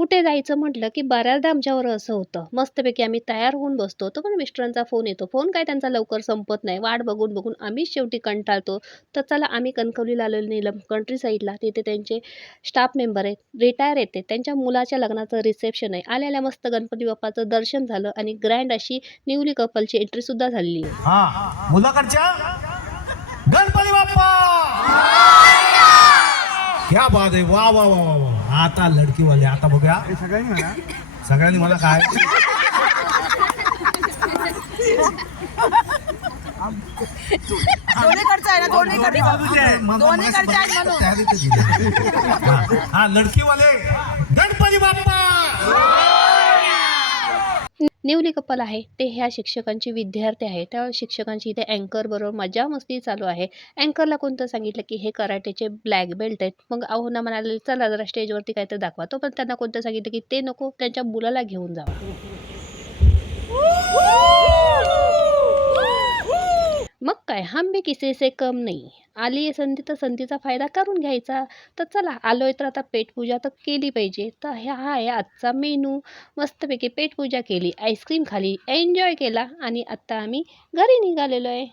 कुठे जायचं म्हटलं, की बऱ्याचदा आमच्यावर असं होतं. मस्तपैकी आम्ही तयार होऊन बसतो. तो पण मिस्टरांचा फोन येतो. फोन काय त्यांचा लवकर संपत नाही. वाट बघून आम्हीच शेवटी कंटाळतो. तर चला आम्ही कणकवलीला आलेलो नीलम कंट्री साईडला. तिथे त्यांचे स्टाफ मेंबर आहेत, रिटायर आहेत ते. त्यांच्या मुलाच्या लग्नाचं रिसेप्शन आहे. आल्या मस्त गणपती बाप्पाचं दर्शन झालं आणि ग्रँड अशी न्यूली कपलची एंट्रीसुद्धा झालेली आहे. मुलाकडच्या गणपती बाप्पा क्या बात आहे. वा वा वा वा वा. आता लडकीवाले आता बघूया सगळ्यांनी मला काय हा लडकीवाले गणपती बाप्पा. न्यूली कपल आहे ते ह्या शिक्षकांची विद्यार्थी आहे. त्या शिक्षकांची इथे अँकर बरोबर मजा मस्ती चालू आहे. अँकरला कोणतं सांगितलं की हे कराटेचे ब्लॅक बेल्ट आहेत. मग अहोना म्हणाले चला जरा स्टेजवरती काहीतरी दाखवा. तो पण त्यांना कोणतं सांगितलं की ते नको, त्यांच्या मुलाला घेऊन जावा. मग काय हम भी किसी से कम नाही. आली आहे संधी तर संधीचा फायदा करून घ्यायचा. तर चला आलोय तर आता पेटपूजा तर केली पाहिजे. तर हा आहे आजचा मेनू. मस्तपैकी पेटपूजा केली, आईस्क्रीम खाली, एन्जॉय केला आणि आत्ता आम्ही घरी निघालेलो आहे.